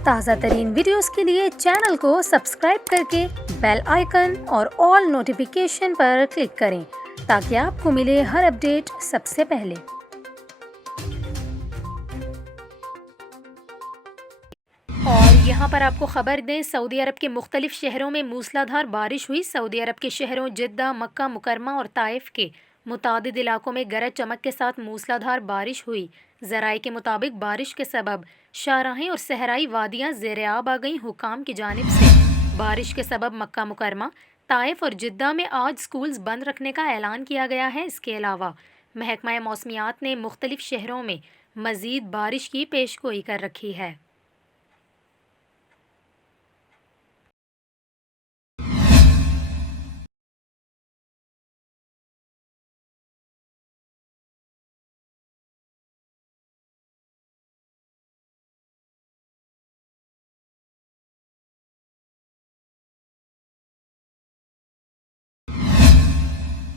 ताज़ा तरीन वीडियोस के लिए चैनल को सब्सक्राइब करके बेल आइकन और ऑल नोटिफिकेशन पर क्लिक करें ताकि आपको मिले हर अपडेट सबसे पहले। और यहाँ पर आपको ख़बर दें, सऊदी अरब के मुख्तलिफ शहरों में मूसलाधार बारिश हुई। सऊदी अरब के शहरों जिद्दा, मक्का मुकरमा और ताइफ के मुतादिद इलाकों में गरज चमक के साथ मूसलाधार बारिश हुई। ज़राए के मुताबिक बारिश के सबब शाहराहें और सहराई वादियाँ ज़ेर-ए-आब आ गईं। हुकाम की जानिब से बारिश के सबब मक्का मुकरमा, ताइफ और जिद्दा में आज स्कूल्स बंद रखने का ऐलान किया गया है। इसके अलावा महकमा मौसमियात ने मुख्तलिफ शहरों में मज़ीद बारिश की पेशगोई कर रखी है।